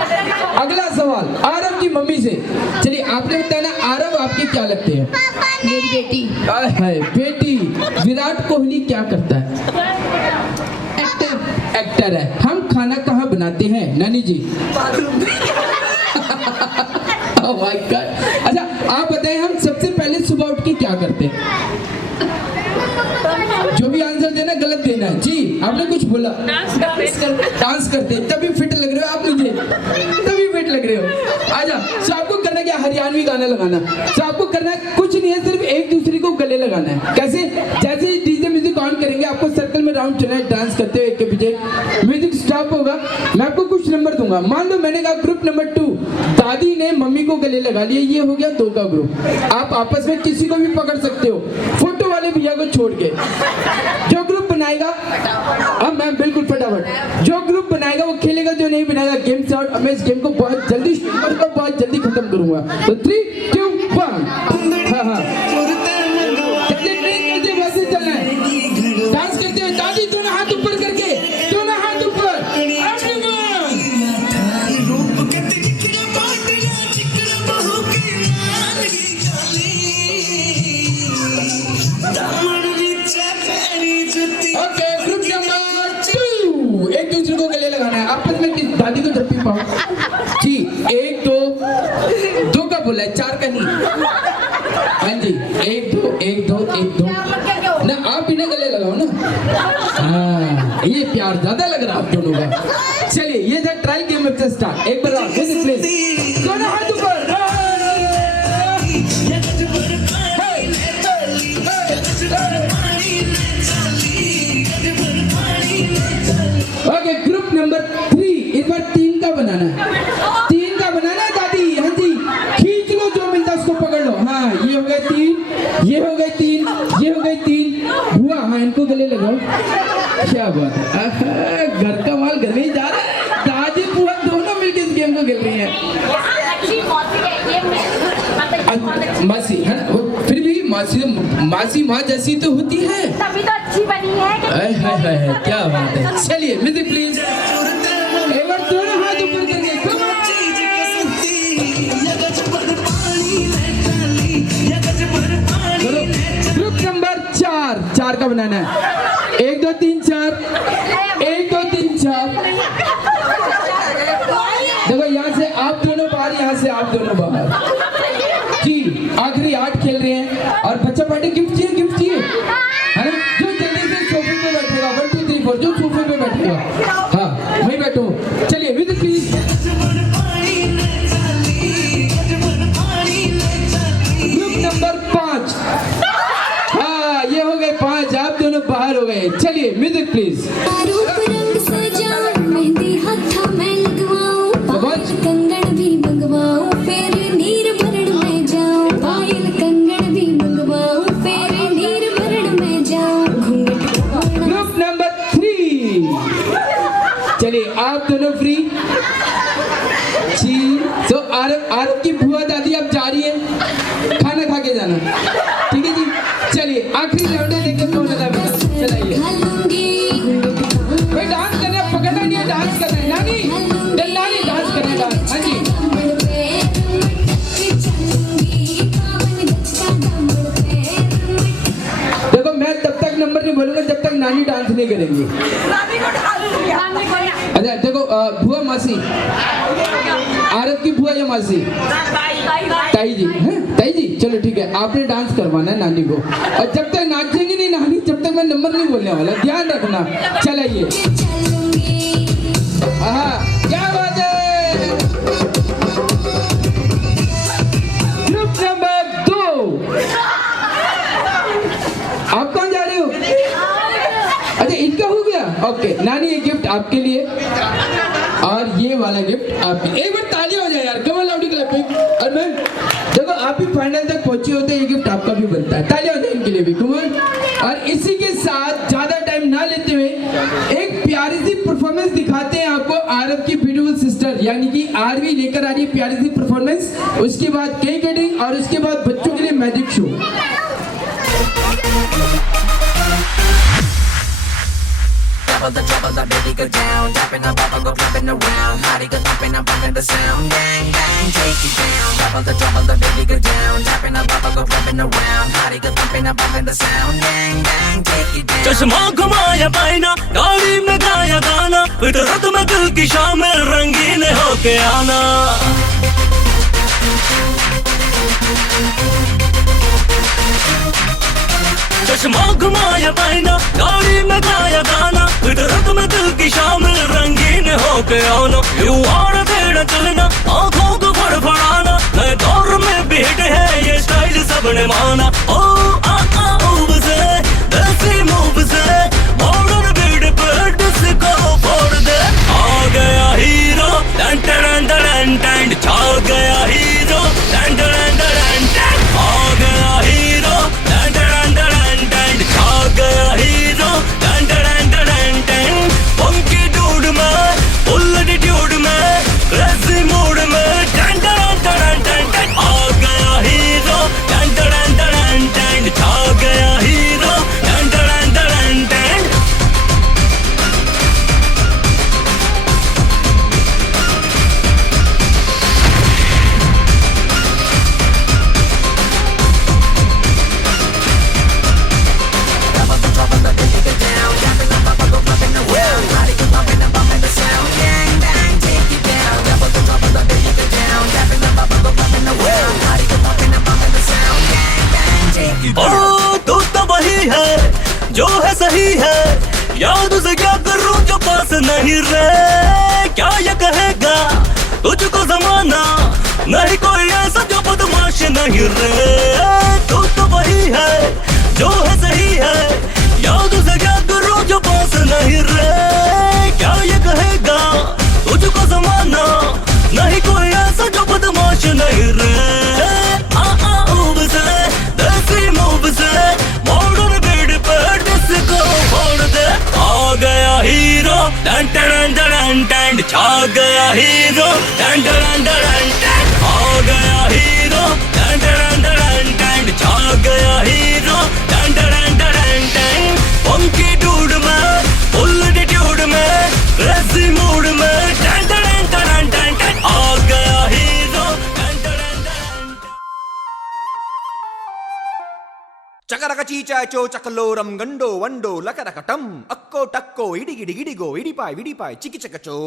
अगला सवाल आरव की मम्मी से। चलिए, आपने बताना आरव आपके क्या लगते हैं? मेरी बेटी है बेटी। विराट कोहली क्या करता है? एक्टर है। हम खाना कहाँ बनाते हैं नानी जी? Oh my God. अच्छा, आप बताएं हम सबसे पहले सुबह उठ के क्या करते हैं? जो भी आंसर देना गलत देना है जी। आपने कुछ बोला? डांस करते हैं। तभी फिट लग रहे हो आप मुझे, तभी फिट लग रहे हो। आजा। सो आपको करना क्या? हरियाणवी गाना लगाना। सो आपको करना कुछ नहीं है, सिर्फ एक दूसरे को गले लगाना है। कैसे? जैसे ही डीजे म्यूजिक ऑन करेंगे आपको सर्कल में राउंड चलना है, डांस करते हुए एक के पीछे। म्यूजिक स्टॉप होगा, मैं आपको कुछ नंबर दूंगा। मान लो मैंने कहा ग्रुप नंबर 2, दादी ने मम्मी को गले लगा लिया, ये हो गया 2 का ग्रुप। आप आपस में किसी को भी पकड़ सकते हो, फोटो वाले भैया को छोड़ के। जो ग्रुप बनाएगा, अब मैम बिल्कुल फटाफट, जो ग्रुप बनाएगा वो खेलेगा, जो नहीं बनाएगा गेम से आउट। अब मैं इस गेम को बहुत जल्दी खत्म करूंगा। तो 3, 2, 1। हाँ हाँ, वैसे चलना है, डांस करते हुए। दादी दोनों हाथ ऊपर करके, दोनों हाथ ऊपर। ओके, ग्रुप नंबर 2, एक दूसरे को गले लगाना है आपस में। दादी को जब भी पाओ जी, 1 2 का बोला है, 4 का नहीं। हाँ जी, 1 2 1 2 1 2 ना, आप इन्हें गले लगाओ ना। हाँ, ये प्यार ज्यादा लग रहा है आप दोनों का। चलिए, ये था ट्रायल गेम से स्टार्ट। एक बार प्लीज दोनों हाथ ऊपर। ओके, ग्रुप नंबर 3, इस बार 3 का बनाना है। 3 का बनाना है दादी। हाँ जी, खींच लो, जो मिलता है उसको पकड़ लो। हाँ, ये हो गए 3, ये हो गए 3, ये हो गए 3। हुआ, हाँ इनको गले लगाओ। क्या बात है, घर का माल घर में ही जा रहा है। दादी बुआ दोनों मिलकर इस गेम को खेल रही हैं। मासी है ना, फिर भी मासी माँ जैसी तो होती है, तभी तो अच्छी बनी है। क्या बात है। चलिए, म्यूजिक प्लीज। एक बार दोनों हाथ ऊपर करके। ग्रुप नंबर 4 का बनाना है। 1 2 3 4, 1 2 3 4। देखो, यहाँ से आप दोनों बाहर, यहाँ से आप दोनों बाहर जी। आखिरी 8 खेल रहे हैं और बच्चा पार्टी गिफ्ट चाहिए, गिफ्ट चाहिए है ना। जो जल्दी से सोफे पे बैठेगा, 1 2 3 4, जो सोफे पे बैठेगा, हाँ वहीं बैठो। चलिए, विद प्लीज। ग्रुप नंबर 5, हाँ ये हो गए 5, आप दोनों बाहर हो गए। चलिए, म्यूजिक प्लीज। कंगन भी मंगवाऊं, फिर नीर भरण में जाऊं। पायल कंगन भी मंगवाऊं, फिर नीर भरण में जाऊं। ग्रुप नंबर 3, चलिए आप दोनों फ्री जी। तो आरव की बुआ दादी अब जा रही है, खाना खा के जाना, ठीक है जी। चलिए, आखिरी राउंड है, देखते कौन है बेटा। चलाइए भाई, डांस करना है, पकड़ना नहीं है, डांस करना है। नानी डांस करना है, डांस। हाँ जी, देखो मैं तब तक नंबर नहीं बोलूंगा जब तक नानी डांस नहीं करेंगी। अच्छा देखो, बुआ मासी, आरव की बुआ या मासी? ताई जी हैं, ताई जी। चलो ठीक है, आपने डांस करवाना है नानी को, और जब तक नाचेंगी नहीं नानी, जब तक मैं नंबर नहीं बोलने वाला, ध्यान रखना। चलाइए। हाँ, क्या बात है। ग्रुप नंबर 2, आप कौन जा रहे हो? अच्छा, इनका हो गया। ओके, नानी ये गिफ्ट आपके लिए और ये वाला गिफ्ट आपके। एक बार तालियां हो जाए यार, कमल लाउडी क्लैपिंग। और मैं देखो, आप भी फाइनल तक पहुंचे होते, ये गिफ्ट आपका भी बनता है। तालियां हो जाए इनके लिए भी, कमल। और इसी के साथ ज्यादा टाइम ना लेते हुए एक प्यारी सी परफॉर्मेंस परफॉर्मेंस दिखाते हैं आपको आरव की ब्यूटीफुल सिस्टर यानी कि आरवी लेकर आ रही है प्यारी सी परफॉर्मेंस। उसके बाद केक कटिंग और उसके बाद बच्चों के लिए magic show. Double the baby go down, dropping the bubble go flipping around, hottie go thumping, I'm bumping the sound, gang gang take it down. Double the baby go down, dropping the bubble go flipping around, hottie go thumping, I'm bumping the sound, gang gang take it down. चश्मा घुमाया पाइना, गाड़ी में गाया गाना, फितरत में दिल की शामिल रंगीन होके आना। चश्मा घुमाया पाइना, गाड़ी में गाया गाना, फितरत में दिल की शामिल रंगीन होके आना। यू आड़ तेरा चलना, आँखों को फड़फड़ाना, नए दौर में भी हिट है ये स्टाइल सबने माना। ओ मूव से, देसी मूव से, मॉडर्न बीट पे डिस्को फोड़ दे। आ गया हीरो, टन टन टन टन, छा गया हीरो, टन टन टन टन, आ गया हीरो, टन टन टन टन, छा गया हीरो, टन टन टन टन। फंकी डूड में, फुल एटीट्यूड में, क्रेजी मूड में, टन टन टन टन टन, आ गया हीरो, टन टन टन टन, छा गया हीरो, टन टन टन टन। ओ तू तो वही है जो है सही है, याद उसे क्या करूं जो पास नहीं रहे। क्या ये कहेगा तुझको जमाना, नहीं कोई ऐसा जो बदमाश नहीं रहे। तू तो वही है जो है सही है, याद उसे क्या करूं जो पास नहीं रहे। क्या ये कहेगा तुझको जमाना, नहीं कोई ऐसा जो बदमाश नहीं रहे। मूव से, देसी मूव से, मॉडर्न बीट पे डिस्को फोड़ दे। आ गया हीरो, टन टन टन टन, छा गया हीरो, टन टन टन टन, आ गया हीरो, टन टन टन टन, छा गया हीरो, टन टन टन टन। फंकी डूड में, फुल एटीट्यूड में, क्रेजी मूड में, टन टन टन टन टन, आ गया हीरो, टन टन टन। చకరక చీచాచో చకలోరం గండో వండో లకరకటం అక్కో టక్కో ఇడిగిడి గిడిగో ఇడిపాయ్ విడిపాయ్ చికిచకచో.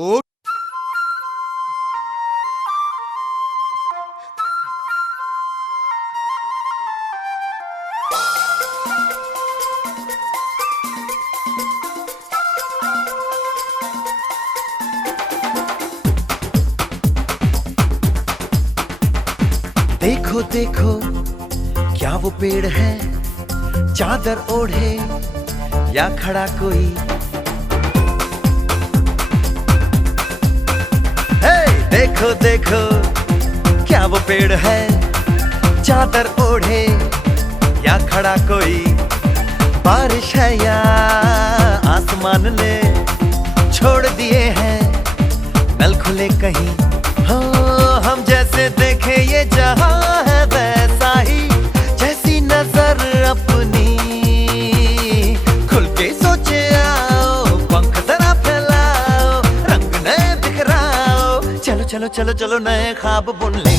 देखो देखो क्या वो पेड़ है, चादर ओढ़े या खड़ा कोई। हे देखो देखो क्या वो पेड़ है, चादर ओढ़े या खड़ा कोई। बारिश है या आसमान ने छोड़ दिए हैं नल खुले कहीं। हो हम जैसे देखे ये जहां है वैसा ही, जैसी नजर अपनी खुल के सोचे आओ, पंख जरा फैलाओ, रंग नए बिखराओ। चलो चलो चलो चलो नए ख्वाब बुन ले।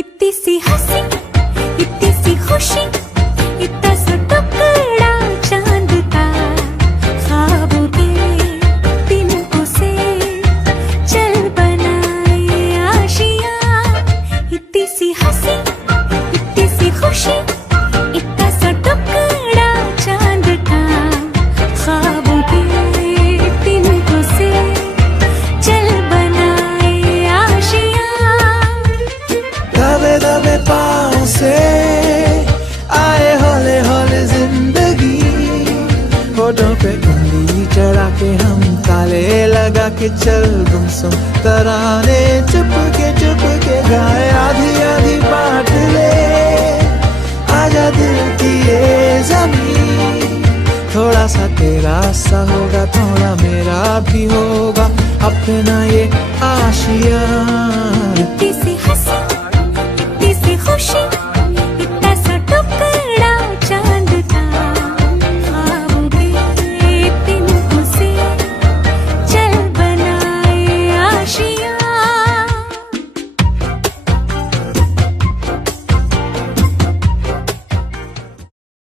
इतनी सी हंसी, इतनी सी खुशी, इतना सा टुकड़ा चांद का, ख्वाबों के तिनकों से चल बनाए आशियां। इतनी सी हंसी, इतनी सी खुशी, के चल गुमसुम तराने चुप के गाए आधी आधी बांट ले आजा दिल की ये ज़मीन थोड़ा सा तेरा सा होगा थोड़ा मेरा भी होगा अपना ये आशिया इतनी सी हंसी इतनी सी खुशी इतना सा टुकड़ा चांद का ख्वाबों के तिनकों से चल बनाए Asia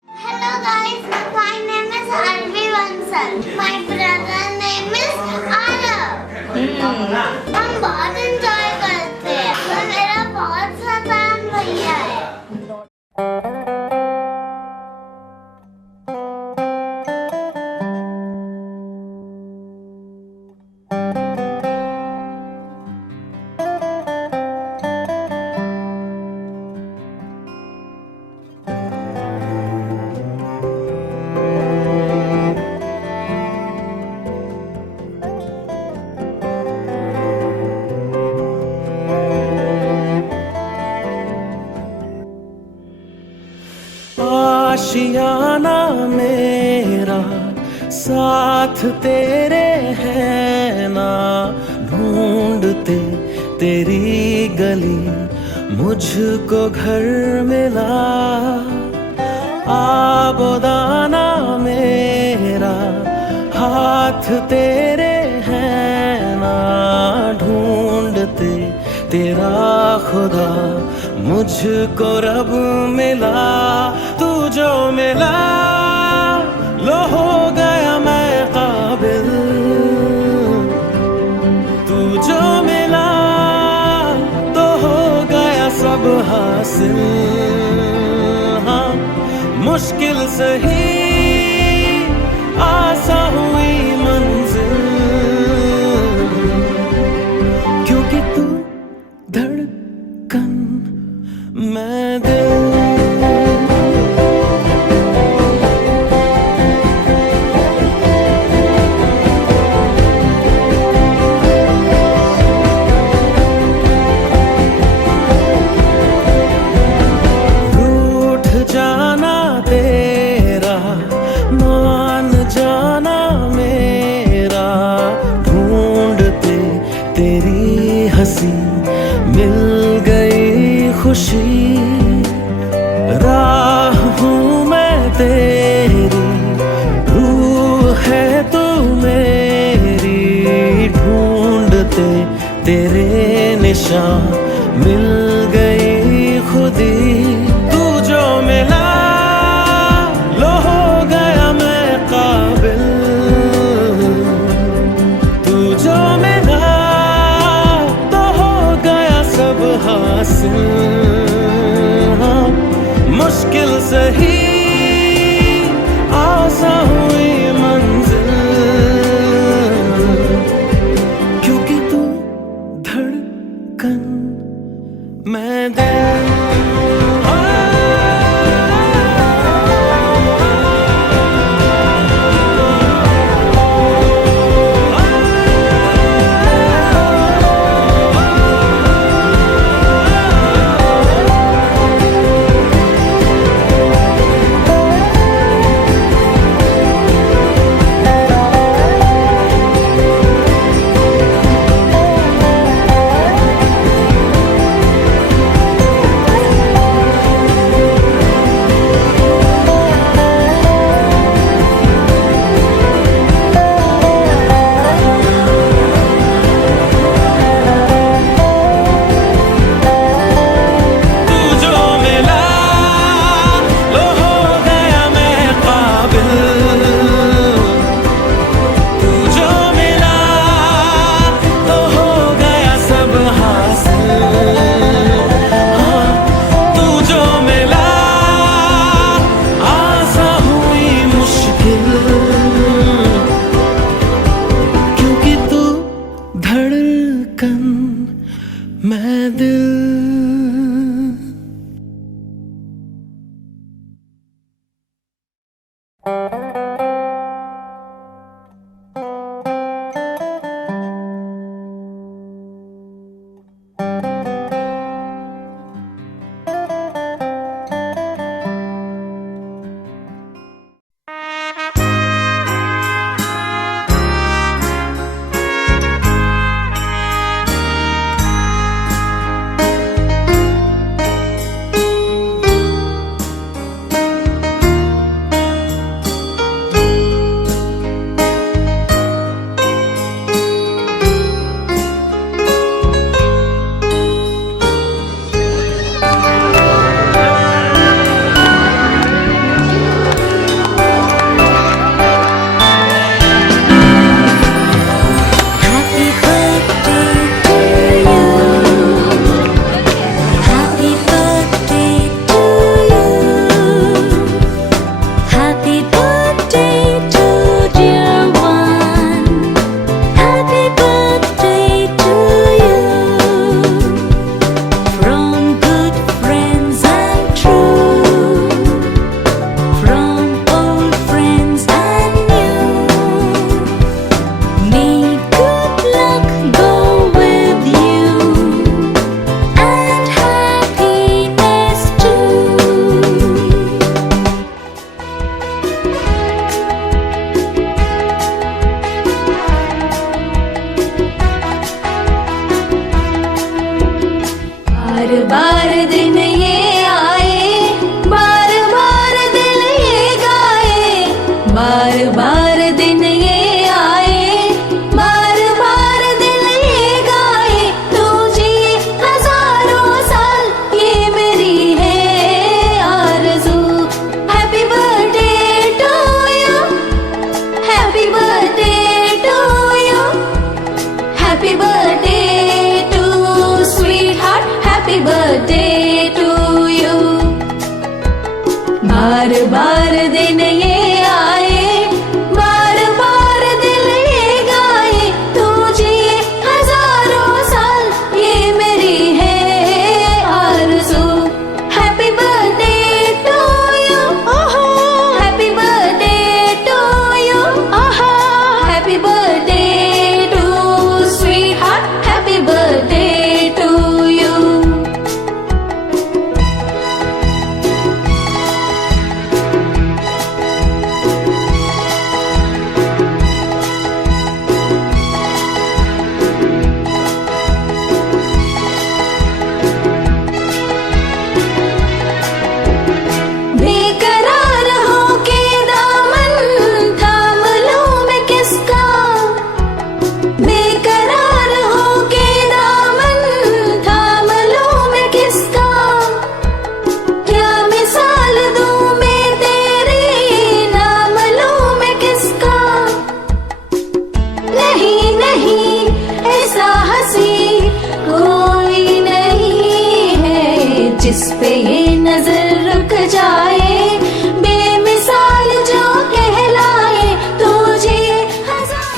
Hello guys, my name is Arvi Bansal. My brother name is Arav. हम बहुत enjoy करते हैं और मेरा बहुत शैतान भैया है। आशियाना मेरा साथ तेरे है ना ढूंढते तेरी गली मुझको घर मिला आबोदाना मेरा हाथ तेरे है ना ढूंढते तेरा खुदा मुझको रब मिला तू जो मिला लो हो गया मैं काबिल तू जो मिला तो हो गया सब हासिल हाँ मुश्किल सही आसा हुई मंजिल क्योंकि तू धड़कन मैं दिल रूठ जाना तेरा मान जाना मेरा ढूंढते तेरी हंसी मिल गई खुशी राह हूँ मैं तेरी रूह है तू मेरी ढूंढते तेरे निशान मिल गई खुदी तू जो मिला लो हो गया मैं काबिल तू जो मिला तो हो गया सब हासिल हाँ, मुश्किल सही आसा हुई मंजिल क्योंकि तू धड़कन मैं दिल बार बार दिन ये आए, बार बार दिल ये गाए, तू जिए हजारों साल ये मेरी है आरज़ू। हैप्पी बर्थडे टू यू, ओहो हैप्पी बर्थडे टू यू, आहा happy birthday to sweetheart, happy birthday to you. बेकरार हो के दामन थाम लूं मैं किसका, बेकरार हो के दामन थाम लूं मैं किसका, क्या मिसाल दूं मैं तेरी, नाम लूं मैं किसका। नहीं नहीं ऐसा हंसी कोई नहीं है जिस पे ये नजर रुक जाए, बेमिसाल जो कहलाए, तुझे हजार।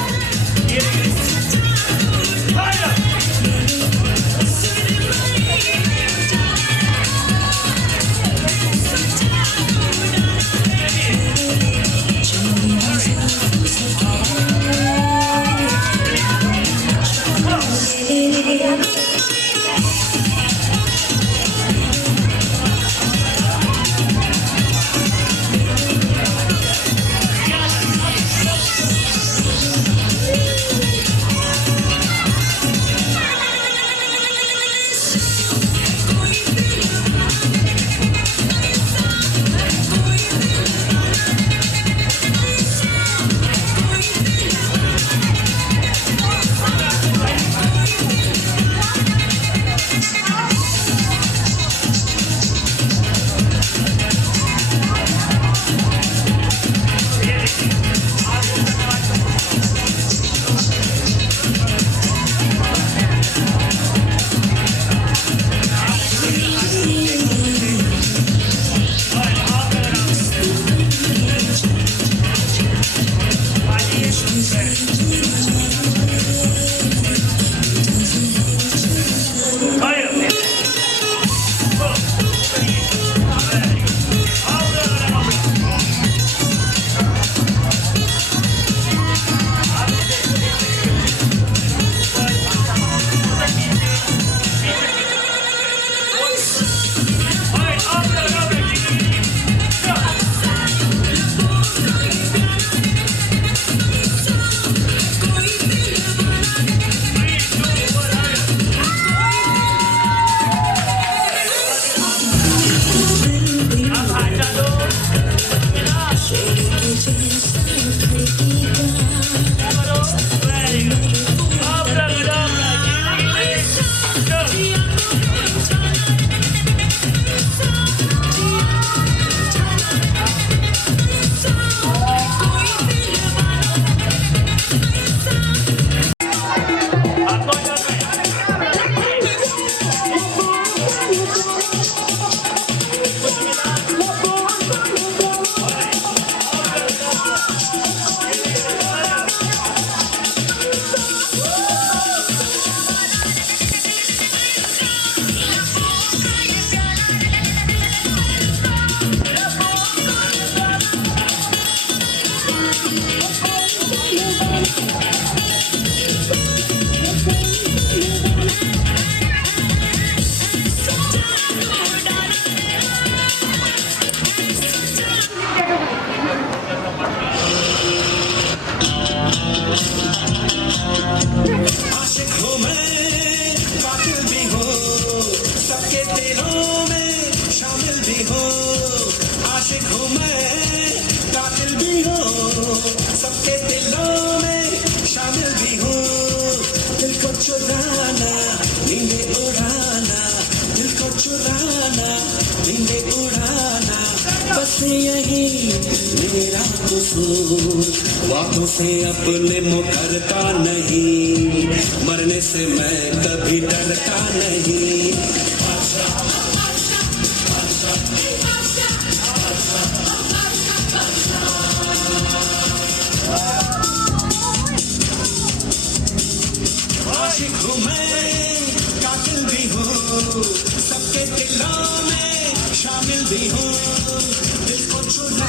वादों से अपने मुकरता नहीं, मरने से मैं कभी डरता नहीं।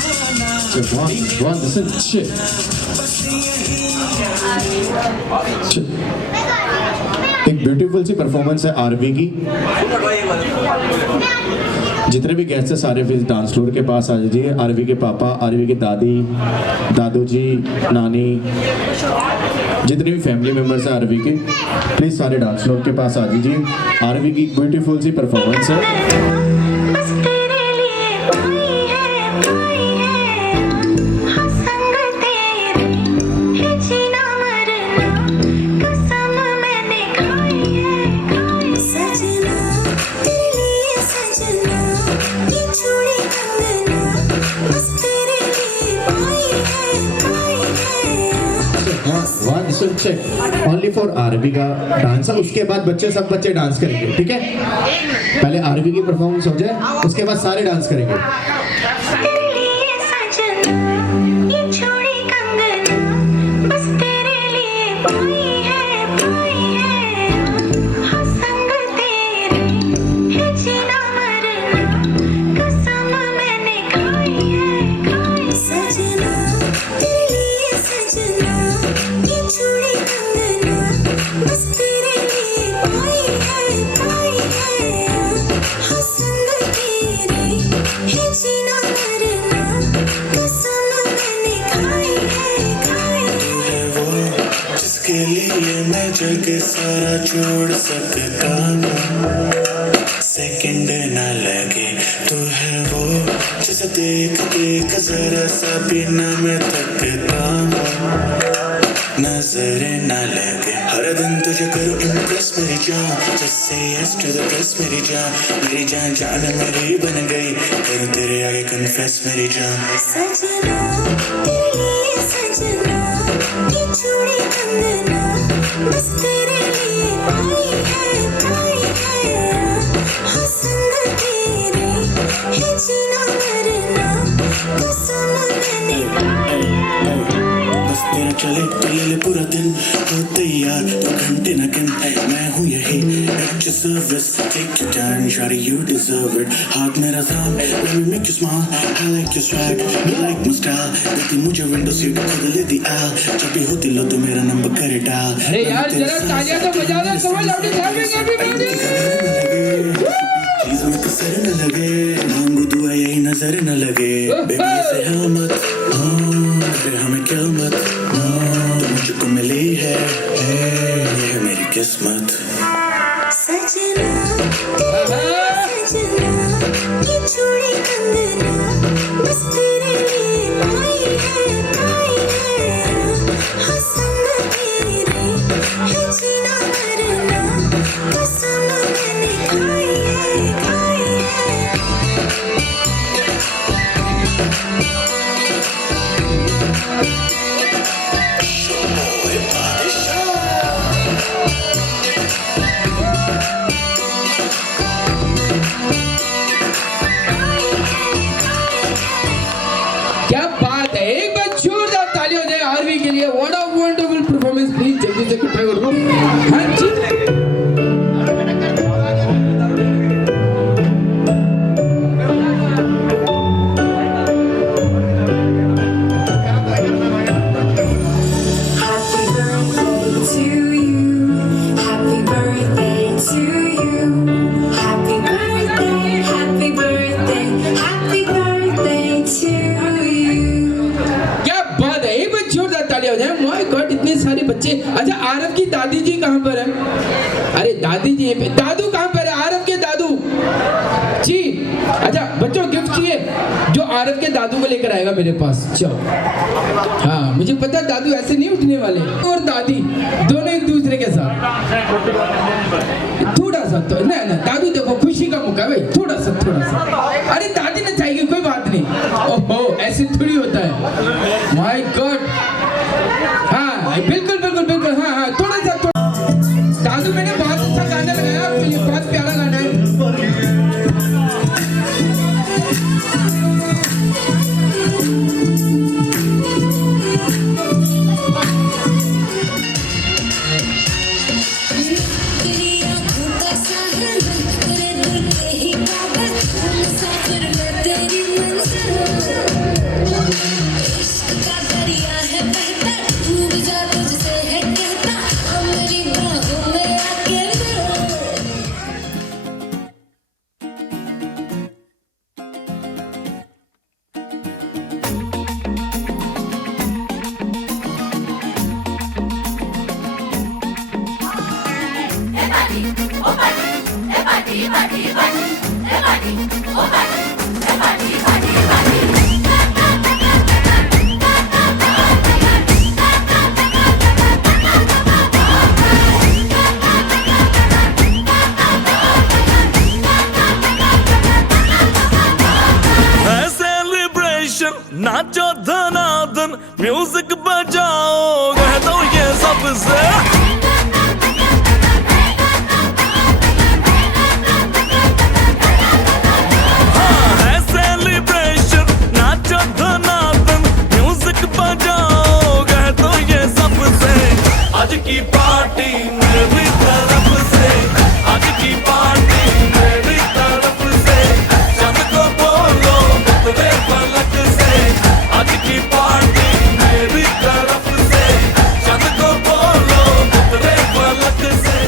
One, this is shit. एक ब्यूटीफुल सी परफॉर्मेंस है आरवी की। जितने भी गेस्ट हैं सारे फिर डांस फ्लोर के पास आ जाइए। आरवी के पापा, आरवी की दादी, दादू जी, नानी, जितने भी फैमिली मेम्बर्स हैं आरवी के, प्लीज़ सारे डांस फ्लोर के पास आ जाइए। आरवी की एक ब्यूटीफुल सी परफॉर्मेंस है। ओनली फॉर आरवी का डांस है, उसके बाद सब बच्चे डांस करेंगे, ठीक है? पहले आरवी की परफॉर्मेंस हो जाए, उसके बाद सारे डांस करेंगे। जग सारा छोड़ सकता हूँ, सेकंड ना लगे तू है वो जिसे देख देख जरा सा भी ना मैं थकता हूँ, नजर ना लगे हर दिन तुझे करूँ इम्प्रेस मेरी जान, जैसे यस टू द ड्रेस मेरी जान जान मेरी बन गई, करूँ तेरे आगे कन्फेस मेरी जान। सजना तेरे लिए सजना, ये चूड़ी कंगना बस तेरे लिए आई है, हाँ संग तेरे है जीना मरना, कसम मैंने बस तेरा चले तो ले ले पूरा दिन, हो तैयार तो घंटे न गिन, मैं हूँ यही at your service, take your time shawty you deserve it, हाथ मेरा थाम let me make you smile, I like your swag you like my style, देती मुझे विंडो सीट खुद लेती आ, जब भी होती लो तो मेरा नंबर करे डाल। अरे यार जरा तालियां तो बजा दो, समझ अपनी चीज़ों में कसर न लगे, मांगू दुआ यही नजर न लगे, बेबी ऐसे हाँ मत फिर हमें क्या मत, तो मुझको मिली है ये है मेरी किस्मत। सजना तेरे लिए सजना, ये चूड़ी कंगना बस तेरे लिए आई है, हाँ संग तेरे है जीना मरना, कसम मैंने खाई है। क्या बात है, एक बार जोरदार तालियां हो जाए आरवी के लिए। What a wonderful performance, please जल्दी से इकट्ठा करो। हाँ जी बच्चे। अच्छा आरव की दादी जी कहाँ पर है? अरे दादी जी पे, दादू कहाँ पर है? आरव के दादू जी। अच्छा बच्चों गिफ्ट चाहिए जो आरव के दादू को लेकर आएगा मेरे पास। चलो हाँ मुझे पता है दादू ऐसे नहीं उठने वाले, और दादी दोनों एक दूसरे के साथ थोड़ा सा तो ना दादू देखो खुशी का मौका है भाई, थोड़ा सा। अरे दादी ने चाहिए कोई बात नहीं, ओहो ऐसे थोड़ी होता है। माय गॉड हाँ बिल्कुल बिल्कुल बिल्कुल हाँ थोड़ा सा दादू मैंने बहुत अच्छा गाना लगाया आपके लिए, बहुत प्यारा गाना है। नाचो धनाधन म्यूजिक बजाओ कह दो ये सबसे हाँ है सेलिब्रेशन नाचो धनाधन म्यूजिक बजाओ कह दो ये सबसे आज की पार्टी मेरी तरफ से आज की पार्टी मेरी तरफ से चंद को बोलो तेरे पलक से आज की पार्टी मेरी तरफ से चंद को बोलो तेरे पलक से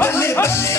बल्ले बल्ले